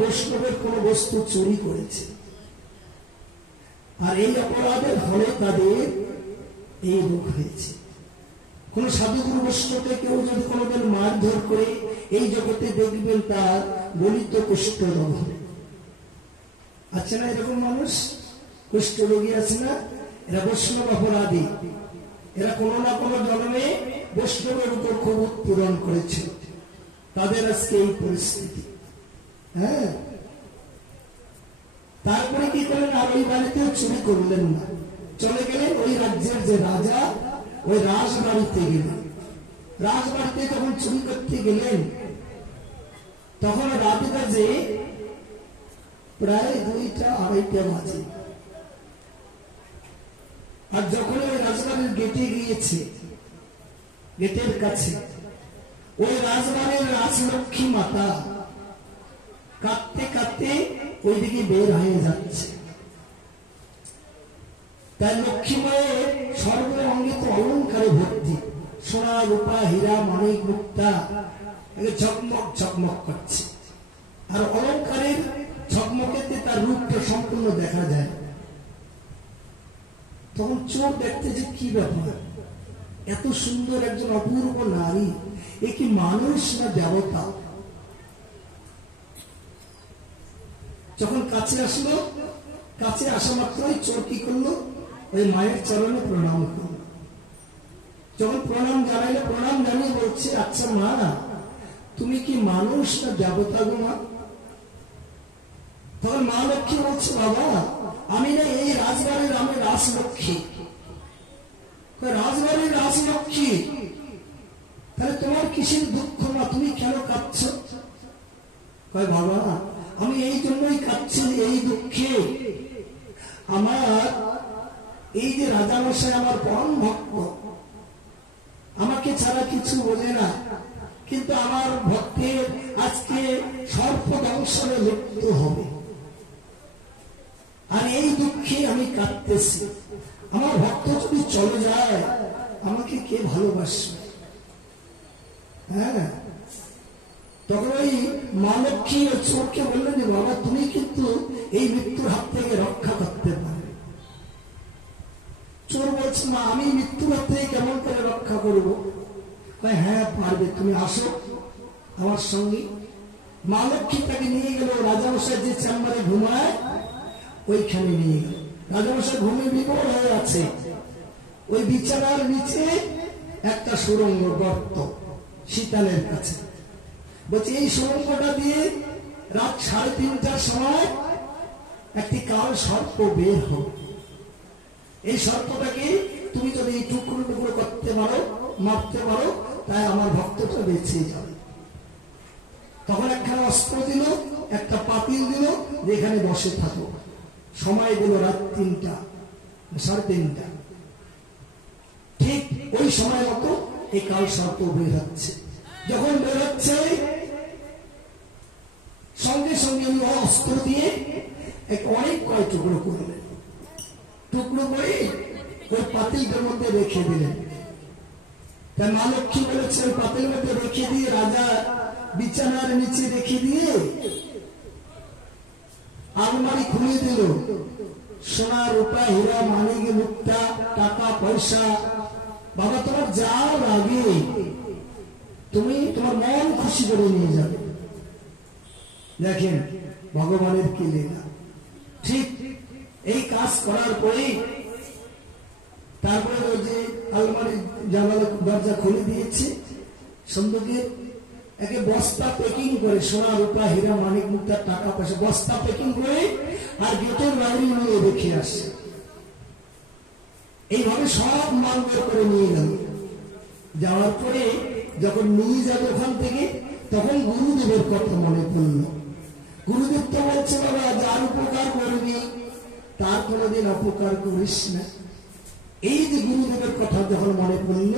বৈষ্ণবের কোন বস্তু চুরি করেছে, আর এই অপরাধের ফলে তাদের এই রোগ হয়েছে। কোন সাধুগুরু বৈষ্ণবকে কেউ যদি কোনোদিন মারধর করে, এই জগতে দেখবেন তার গলিত কুষ্ঠ রোগ হবে। আছে না এরকম মানুষ? কুষ্ঠ রোগী আছে না? এরা বৈষ্ণব অপরাধী, এরা কোনো না কোনো জন্মে বৈষ্ণবের উপর খুব উৎপীড়ন করেছে, তাদের আজকে এই পরিস্থিতি। হ্যাঁ, তারপরে কি করলেন? আর ওই বাড়িতে চুরি করলেন না, চলে গেলেন ওই রাজ্যের যে রাজা, ওই রাজবাড়িতে গেলেন। রাজবাড়িতে যখন চুরি করতে গেলেন, তখন রাত বাজে প্রায় 2টা-2:30 বাজে। আর যখন ওই রাজবাড়ির গেটে গিয়েছে, গেটের কাছে ওই রাজবাড়ির রাজলক্ষ্মী মাতা কাঁদতে কাঁদতে ওইদিকে বের হয়ে যাচ্ছে। তার লক্ষ্মী মায়ের সর্বাঙ্গে তো অলঙ্কারে ভর্তি, সোনা রূপা হীরা মানিক মুক্তা ঝকমক ঝকমক করছে, আর অলঙ্কারের ঝকমকেতে তার রূপটা সম্পূর্ণ দেখা যায়। তখন চোখ দেখতে যে কি ব্যাপার, এত সুন্দর একজন অপূর্ব নারী, এ কি মানুষ না দেবতা? যখন কাছে আসলো, কাছে আসা মাত্রই চোর কি করলো? ওই মায়ের চরণে প্রণাম করলো। যখন প্রণাম জানাইলে, প্রণাম জানিয়ে বলছে, আচ্ছা মা, তুমি কি মানুষ না দেবতা গো মা? তখন মা লক্ষ্মী বলছে, বাবা আমি না এই রাজবাড়ির, আমি রাজলক্ষ্মী। রাজবাড়ির রাজলক্ষ্মী, তাহলে তোমার কিসের দুঃখ মা, তুমি কেন কাঁদছ? কয় বাবা আমি এই জন্যই কাঁদছি, এই দুঃখে আমার এই যে রাজামশাই আমার পরম ভক্ত, আমাকে ছাড়া কিছু বোঝে না, কিন্তু আমার ভক্তের আজকে সর্প দংশনে লিপ্ত হবে, আর এই দুঃখে আমি কাঁদতেছি। আমার ভক্ত যদি চলে যায়, আমাকে কে ভালোবাসবে? হ্যাঁ, তখন ওই মা লক্ষ্মী চোরকে বললেন যে বাবা তুমি কিন্তু এই মৃত্যুর হাত থেকে রক্ষা করতে পারবে। চোর বলছে, মা আমি মৃত্যুর হাত থেকে কেমন করে রক্ষা করবো? হ্যাঁ পারবে, তুমি আসো আমার সঙ্গে। মা লক্ষ্মী তাকে নিয়ে গেল রাজামশাই যে চেম্বারে ঘুমায়, ওইখানে নিয়ে গেল। রাজামশাই ঘুমে বিভোর হয়ে আছে, ওই বিছানার নিচে একটা সুড়ঙ্গ গর্ত শীতালের কাছে। বলছে এই সুড়ঙ্গটা দিয়ে রাত 3:30টার সময় একটি কাল সর্প বের হবে, এই সর্পটাকে তুমি যদি টুকরো টুকরো করতে পারো, মারতে পারো, তাই আমার ভক্তটা বেঁচে যাবে। তখন একখানা অস্ত্র দিল, একটা পাতিল দিল, যেখানে বসে থাকো। সময় দিল রাত 3টা, 3:30। ঠিক ওই সময় মতো এই কাল সর্প বের হচ্ছে। যখন বের হচ্ছে, সঙ্গে সঙ্গে উনি অস্ত্র দিয়ে অনেক কয় টুকরো করলেন, টুকরো করে ওই পাতিলটার মধ্যে রেখে দিলেন। তাই মা লক্ষ্মী বলেছে, ওই পাতিলের মধ্যে রেখে দিয়ে, রাজা বিছানার নিচে রেখে দিয়ে আলমারি খুলে দিল। সোনা রূপা হীরা মানিক মুক্তা টাকা পয়সা, বাবা তোমার যা লাগে তুমি তোমার মন খুশি করে নিয়ে যাবে। দেখেন ভগবানের কি লীলা। ঠিক এই কাজ করার পরেই তারপরে ওই যে আলমারি জানালা দরজা খুলে দিয়েছে, সন্দুকের একে বস্তা প্যাকিং করে, সোনা রূপা হীরা মানিক মুক্তা টাকা পয়সা বস্তা প্যাকিং করে আর গেটের বাইরে নিয়ে রেখে আসছে। এইভাবে সব মাল বের করে নিয়ে গেল। যাওয়ার পরে যখন নিয়ে যাবে ওখান থেকে, তখন গুরুদেবের কথা মনে পড়ল। গুরুদেব তো বলছে, বাবা যার উপকার করবি তার কোনোদিন অপকার করিস না। এই যে গুরুদেবের কথা যখন মনে পড়ল,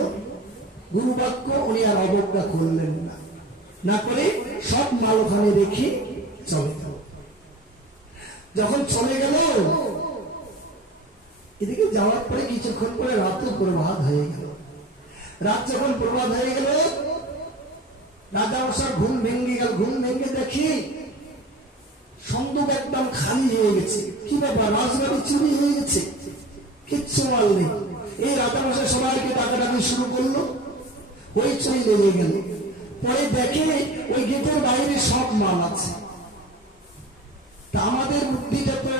গুরু বাক্য উনি আর অবজ্ঞা করলেন না, না করে সব মাল ওখানে রেখে চলে গেল। যখন চলে গেল, এদিকে যাওয়ার পরে কিছুক্ষণ পরে রাত প্রভাত হয়ে গেল। রাত যখন প্রভাত হয়ে গেল, রাজা মশাই ঘুম ভেঙে গেল। ঘুম ভেঙে দেখি সন্দুক একদম খালি হয়ে গেছে। কি ব্যাপার, রাজবাড়ি চুরি হয়ে গেছে? কিচ্ছু মাল নেই। এই রাজামশাই সবাইকে ডাকাডাকি শুরু করলো, ওই চুরি লেগে গেল। পরে দেখে ওই গেটের বাইরে সব মাল আছে। তা আমাদের বুদ্ধিটা তো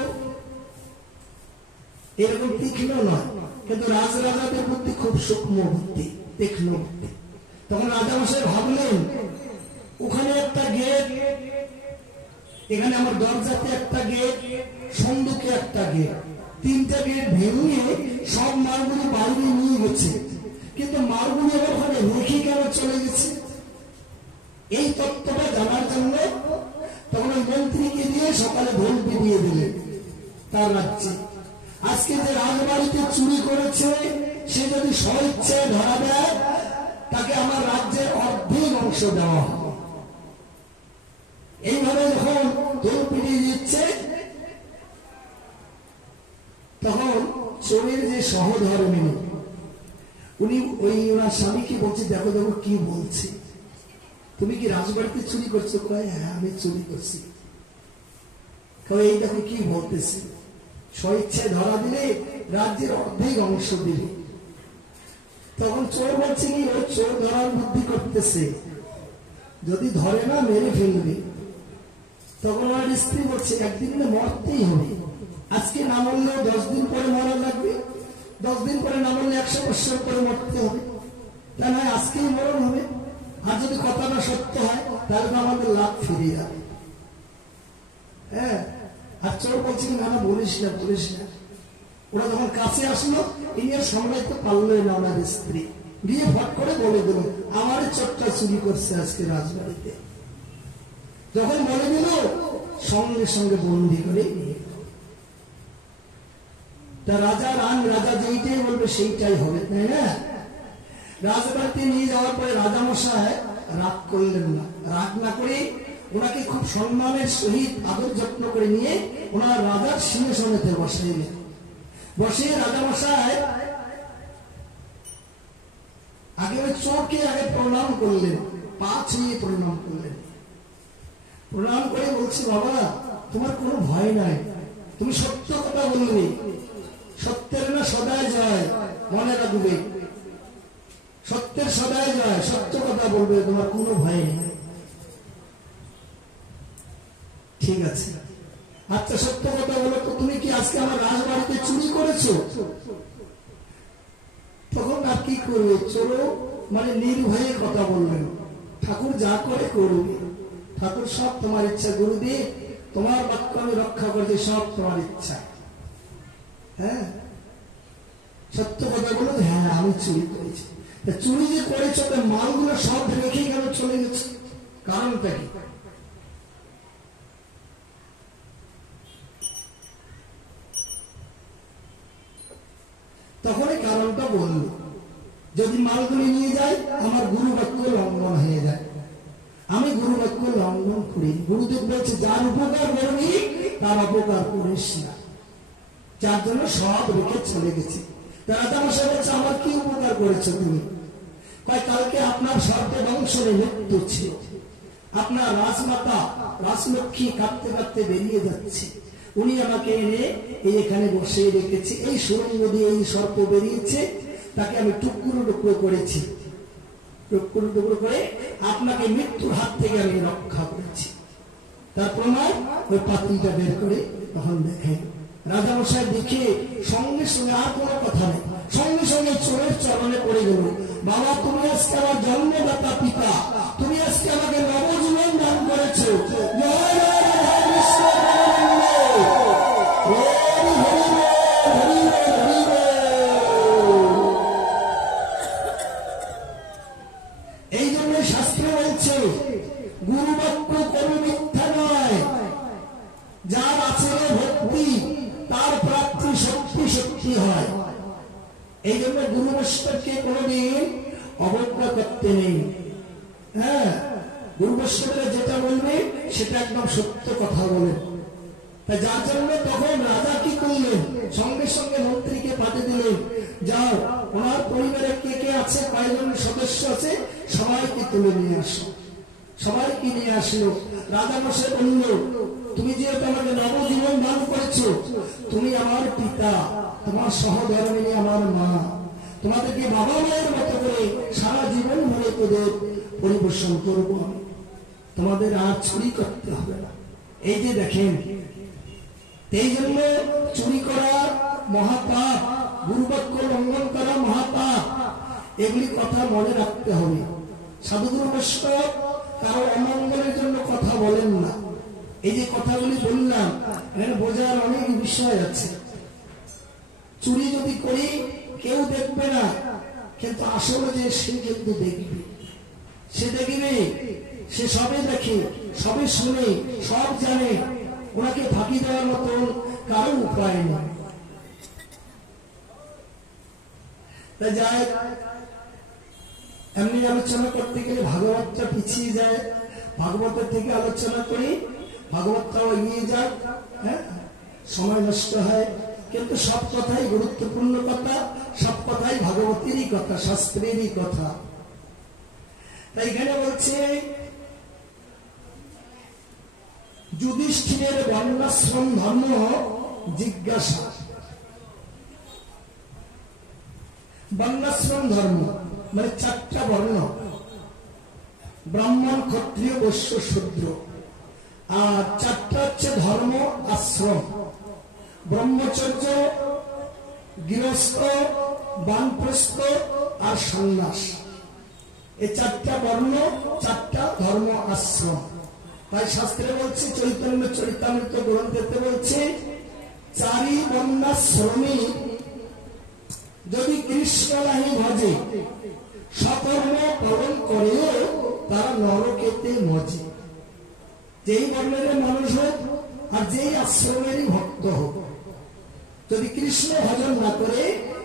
এরকম তীক্ষ্ণ নয়, কিন্তু রাজাদের বুদ্ধি খুব সূক্ষ্ম বুদ্ধি, তীক্ষ্ণ বুদ্ধি। তখন রাজামশাই ভাবলেন ওখানে একটা গেট, এখানে আমার দরজাতে একটা গেট, সন্দুকে একটা গেট, তিনটা গেট ভেঙে সব মালগুলো বাইরে নিয়ে গেছে। কিন্তু মালগুলো এবার ওখানে রেখে কেন চলে গেছে? এই তত্ত্বটা জানার জন্য তখন ওই মন্ত্রীকে দিয়ে সকালে ঢোল পিটিয়ে দিলেন তার রাজ্যে। আজকে যে রাজবাড়িতে চুরি করেছে সে যদি স্বইচ্ছায় ধরা দেয়, তাকে আমার রাজ্যের অর্ধেক অংশ দেওয়া হবে। এইভাবে যখন ঢোল পিটিয়ে দিচ্ছে, তখন চোরের যে সহধর্মিনী উনি ওই ওনার স্বামীকে বলছে, দেখো দেখো কি বলছে, তুমি কি রাজবাড়িতে চুরি করছো? কয় হ্যাঁ আমি চুরি করছি। এই দেখো কি বলতেছে, স্বইচ্ছায় ধরা দিলে রাজ্যের অর্ধেক অংশ দিলে। তখন চোর বলছে কি, ওই চোর ধরার বুদ্ধি করতেছে, যদি ধরে না মেরে ফেলবে। তখন আমার স্ত্রী বলছে একদিন না মরতেই হবে, আজকে না মরলেও 10 দিন পরে মরা লাগবে, 10 দিন পরে না মরলে 100 বছর পরে মরতে হবে, তা নয় আজকেই মরণ হবে। আর যদি কথাটা সত্য হয় তাহলে তো আমাদের লাভ ফিরে যাবে। হ্যাঁ, আর চোর বলছে না না বলিস না বলিস না। ওরা যখন কাছে আসলো, ইনি আর সামলাইতে পারলেন না ওনার স্ত্রী, গিয়ে ফট করে বলে দিল আমার চোরটা চুরি করছে আজকে রাজবাড়িতে। যখন বলে দিল সঙ্গে সঙ্গে বন্দি করে নিয়ে গেল। তা রাজা যেইটাই বলবে সেইটাই হবে, তাই না? রাজবাড়িতে নিয়ে যাওয়ার পরে রাজামশাই রাগ করলেন না, রাগ না করে ওনাকে খুব সম্মানের সহিত আদর যত্ন করে নিয়ে ওনার রাজার সিংহাসনেতে বসাইলেন। বসে রাজামশাই আগে ওই চোরকে আগে প্রণাম করলেন, পা ছুঁয়ে প্রণাম করলেন। প্রণাম করে বলছে, বাবা তোমার কোনো ভয় নাই, তুমি সত্য কথা বলবে, সত্যের না সদায় জয়, মনে রাখবে, সত্যের সদায় জয়, সত্য কথা বলবে, তোমার কোনো ভয় নেই। ঠিক আছে, আচ্ছা সত্য কথা বলো তো, তুমি কি আজকে আমার রাজবাড়িতে চুরি করেছো? তখন আর কি করবে, চোরও মানে নির্ভয়ে কথা বললেন, ঠাকুর যা করে করবে, ঠাকুর সব তোমার ইচ্ছা, গুরুদেব তোমার বাক্য আমি রক্ষা করছি, সব তোমার ইচ্ছা। হ্যাঁ, সত্য কথা বলো, হ্যাঁ আমি চুরি করেছি। চুরি যে করেছো, মালগুলো সব রেখে কেন চলে গেছে, কারণটা কি? তখনই কারণটা বলল, যদি মালগুলি নিয়ে যায় আমার গুরু বাক্য লঙ্ঘন হয়ে যায়, আমি গুরু বাক্য লঙ্ঘন করি। গুরুদেব বলছে যার উপকার করবি তার অপকার করিস না, যার জন্য সব রেখে চলে গেছে। রাজামশাই বলছে আমার কি উপকার করেছো তুমি? কয় কালকে আপনার সর্বে বংশে মৃত্যু ছিল, আপনার রাজমাতা রাজলক্ষ্মী কাঁদতে কাঁদতে বেরিয়ে যাচ্ছে, উনি আমাকে এনে এই এখানে বসে রেখেছে, এই সুরঙ্গ দিয়ে এই সর্প বেরিয়েছে, তাকে আমি টুকরো টুকরো করেছি, টুকরো টুকরো করে আপনাকে মৃত্যুর হাত থেকে আমি রক্ষা করেছি। তার প্রমাণ ওই পাতিলটা বের করে তখন দেখেন। রাজামশাই দেখে সঙ্গে সঙ্গে আর কোনো কথা নেই, সঙ্গে সঙ্গে চোরের চরণে পড়ে গেল, বাবা তুমি আজকে আমার জন্মদাতা পিতা, তুমি আজকে আমাকে নবজীবন দান করেছো, এই জন্য শাস্ত্র বলছে গুরু বাক্য কোনো মিথ্যা নয়, যার আচরণে ভক্তি তার প্রাপ্তি শক্তি শক্তি হয়। এই জন্য গুরু বৈষ্ণবকে কোনদিন অবজ্ঞা করতে নেই। হ্যাঁ, গুরু বৈষ্ণবরা যেটা বলবে সেটা একদম সত্য কথা বলেন। যার জন্য তখন রাজা কি করলেন, সঙ্গে সঙ্গে মন্ত্রীকে পাঠিয়ে দিলেন, যাও ওনার পরিবারে কে কে আছে, কয়েকজন সদস্য আছে, সবাইকে তুলে নিয়ে আসো। সবাইকে নিয়ে আসলো। রাজামশাই বলল তুমি যেহেতু আমাকে নবজীবন দান করেছো, তুমি আমার পিতা, তোমার সহধর্মিনী আমার মা, তোমাদেরকে বাবা মায়ের মতো করে সারা জীবন ধরে তোদের পরিবেশন করবো। তোমাদের আর চুরি করতে হবে না। এই যে দেখেন, এই জন্য চুরি করা মহাপাপ, গুরুবাক্য লঙ্ঘন করা মহাপাপ, এগুলি কথা মনে রাখতে হবে। সাধুগুরু বৈষ্ণব কারো অমঙ্গলের জন্য কথা বলেন না। এই যে কথাগুলি বললাম, এখানে বোঝার অনেক বিষয় আছে। চুরি যদি করি কেউ দেখবে না, কিন্তু আসলে যে সে কিন্তু দেখবে, সে দেখবে, সে সবে দেখে, সবে শুনে, সব জানে, ওনাকে ফাঁকি দেওয়ার মতন কারো উপায় নেই। তাই যায় এমনি আলোচনা করতে গেলে ভাগবতটা পিছিয়ে যায়, ভাগবতের থেকে আলোচনা করি, ভাগবতটাও এগিয়ে যায়, হ্যাঁ, সময় নষ্ট হয়। কিন্তু সব কথাই গুরুত্বপূর্ণ কথা, সব কথাই ভাগবতেরই কথা, শাস্ত্রেরই কথা। তাই এখানে বলছে যুধিষ্ঠিরের বর্ণাশ্রম ধর্ম জিজ্ঞাসা। বর্ণাশ্রম ধর্ম মানে চারটা বর্ণ, ব্রাহ্মণ, ক্ষত্রিয়, বৈশ্য, শূদ্র। আর চারটা হচ্ছে ধর্ম আশ্রম, ব্রহ্মচর্য, গৃহস্থ, বানপ্রস্থ আর সন্ন্যাস। এই চারটা বর্ণ, চারটা ধর্ম আশ্রম। তাই শাস্ত্রে বলছে, চৈতন্য চরিতামৃত গ্রন্থেতে বলছে, চারি বর্ণাশ্রমী যদি কৃষ্ণ নাহি ভজে, সকর্ম পালন করেও তারা নরকেতে মজে। যেই বর্ণের মানুষ হোক আর যেই আশ্রমেরই ভক্ত হোক, যদি কৃষ্ণ ভজন না করে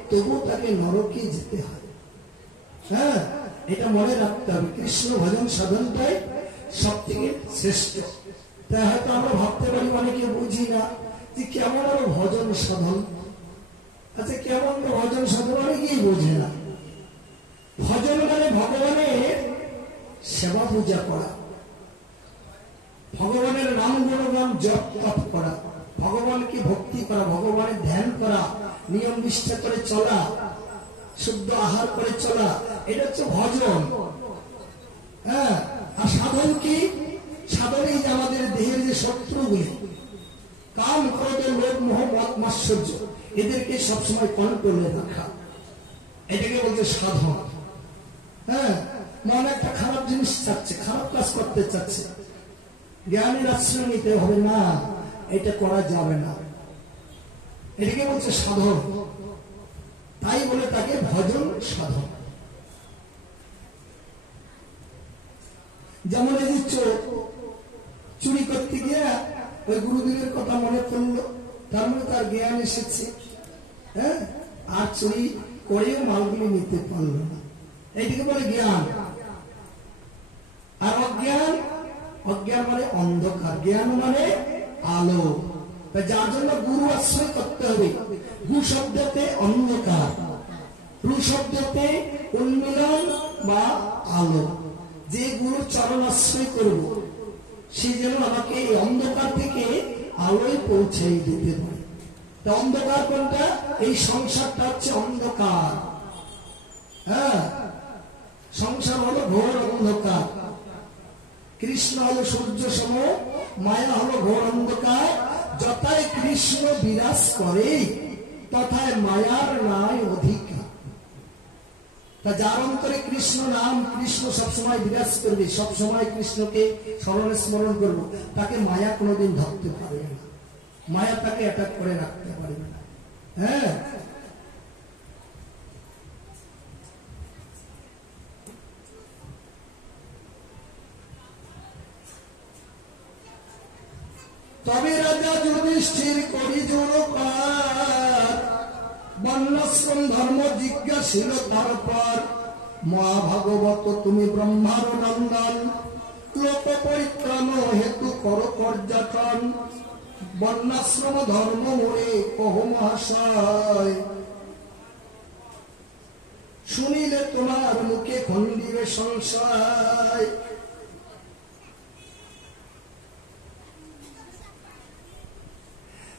তবু তাকে নরকে যেতে হয়। হ্যাঁ, এটা মনে রাখতে হবে। কৃষ্ণ ভজন সাধনটাই সব থেকে শ্রেষ্ঠ। তাই হয়তো আমরা ভাবতে পারি, অনেকে বুঝি না যে কেমন আরো ভজন সাধন। আচ্ছা, কেমন ভজন সাধন অনেকেই বোঝে না। ভজন মানে ভগবানের সেবা পূজা করা, ভগবানের নাম গুণগান জপ তপ করা, ভগবানকে ভক্তি করা, ভগবানের ধ্যান করা, নিয়ম নিষ্ঠা করে চলা, শুদ্ধ আহার করে চলা, এটা হচ্ছে ভজন। হ্যাঁ, আর সাধন কি? সাধন এই যে আমাদের দেহের যে শত্রুগুলি, কাম, ক্রোধ, লোভ, মোহ, মদ, মাৎসর্য, এদেরকে সবসময় কন্ট্রোলে রাখা, এটাকে বলছে সাধন। হ্যাঁ, মনে একটা খারাপ জিনিস চাচ্ছে, খারাপ কাজ করতে চাচ্ছে, জ্ঞানের আশ্রয় নিতে হবে না, এটা করা যাবে না, এটাকে বলছে সাধন। তাই বলে তাকে ভজন সাধন। যেমন এই যে চুরি করতে গিয়ে ওই গুরুদেবের কথা মনে পড়লো, তার মানে তার জ্ঞান এসেছে, হ্যাঁ, আর চুরি করেও মালগুলি নিতে পারলো না, এইটাকে বলে জ্ঞান। আর অজ্ঞান, অজ্ঞান মানে অন্ধকার, জ্ঞান মানে আলো। যার জন্য গুরু আশ্রয় করতে হবে। গু শব্দতে অন্ধকার, রু শব্দতে উন্মিলন বা আলো। যে গুরু চরণ আশ্রয় করব, সে যেন আমাকে এই অন্ধকার থেকে আলোয় পৌঁছে দিতে পারে। অন্ধকার কোনটা? এই সংসারটা হচ্ছে অন্ধকার। হ্যাঁ, সংসার হলো ঘোর অন্ধকার। কৃষ্ণ হলো সূর্য সম, মায়া হলো ঘোর অন্ধকার। যথায় কৃষ্ণ বিরাজ করে, তথায় মায়ার নাই অধিকার। তা যার অন্তরে কৃষ্ণ নাম, কৃষ্ণ সবসময় বিরাজ করবে, সবসময় কৃষ্ণকে স্মরণে স্মরণ করবো, তাকে মায়া কোনোদিন ধরতে পারবে না, মায়া তাকে অ্যাটাক করে রাখতে পারবে না। হ্যাঁ, তবে রাজা যুধিষ্ঠির করি জোরকার, বর্ণাশ্রম ধর্ম জিজ্ঞাসিল তারপর, মহাভাগবত তুমি ব্রহ্মার নন্দন, লোক পরিত্রাণ হেতু কর পর্যটন, বর্ণাশ্রম ধর্ম মোরে কহ মহাশয়, শুনিলে তোমার মুখে খণ্ডিবে সংশয়।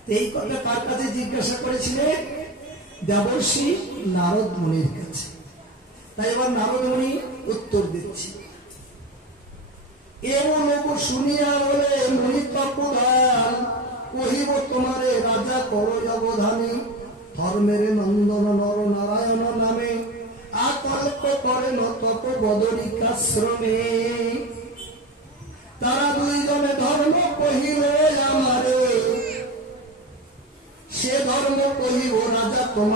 এই কথা কার কাছে জিজ্ঞাসা করেছিলেন? দেবর্ষি নারদ মুনির কাছে। তাই এবার নারদ মুনি উত্তর দিচ্ছি। এমন শুনিয়া বলে মুনি তপোদান, কহিব তোমারে রাজা করো অবধানী, ধর্মের নন্দন নর নারায়ণ নামে, আকল্প করেন তপ বদরিকাশ্রমে। তারা দুইজনে ধর্ম কহিল আমারে, সে ধর্ম কহিব রাজা তোমার।